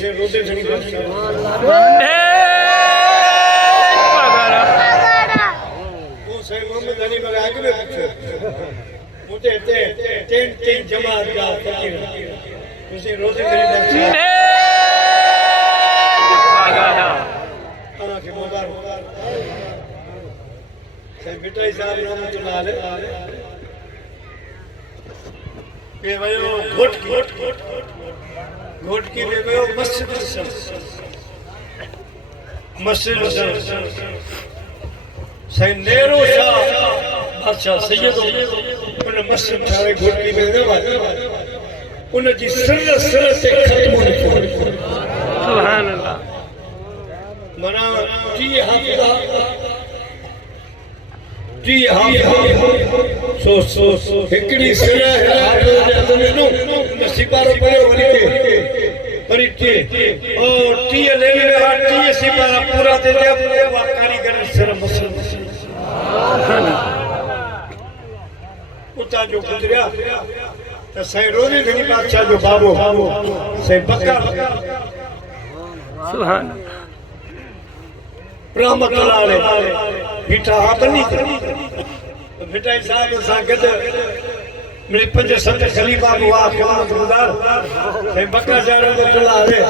से रोते घणी बादशाह वो से मोहम्मद अली बगा आगे में पूछो मुझे तीन जमात का फकीर उसे रोते घणी बादशाह आना के मुबारक से बिटाई साहब रहमतुल्लाह अलैह के वयो घोट की में वयो मस्जिद सही नेरो शाह बादशाह सैयद उन मस्जिद ठाणे घोट की में न उन जी सर से खत्म न सुभान अल्लाह मना जी सो हिकड़ी सिर है नो सिपारो पड़े वरी के और टी ले टी सिपारा पूरा दे दे वा कारीगर सिर मसल उता जो गुजरिया त सही रोने घणी बादशाह जो बाबो सही बक्का सुभान रहमतुल्लाह अलैह बीठा हा बनी बेटा साहब सा गद मेरे 5-7 खलीफा हुआ क़यामत गुज़ार है बक्का जा रहमतुल्लाह अलैह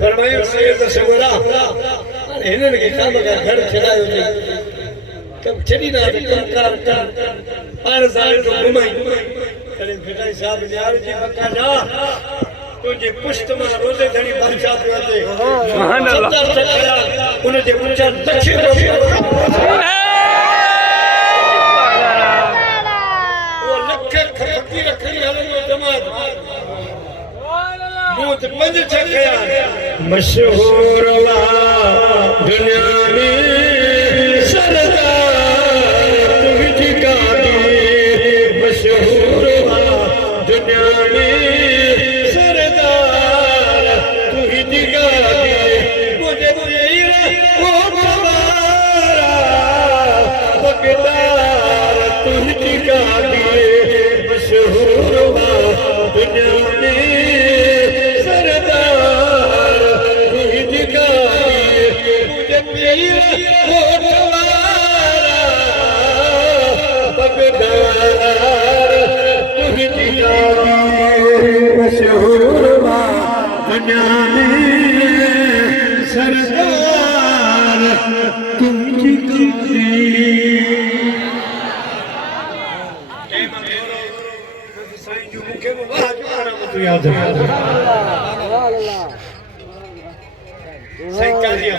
फरमायो सैयद सगरा इन्हन के काम का घर चलायो नहीं कब चली ना कमकार कर साल जो घुमाई अरे बेटा साहब यार जी बक्का जा तुझे पुष्ट में रोजे घणी बादशाह पे होते सुभान अल्लाह उन जे पूछा दक्षिण वो लख फकीर खड़ी हलो जमात मूत 5-6 खया मशहूर वा दुनिया में सरदार तुझी गादी मशहूर वा दुनिया में सरदार तुझी साईं जो मुखे में वाह जो याद है सही कह दिया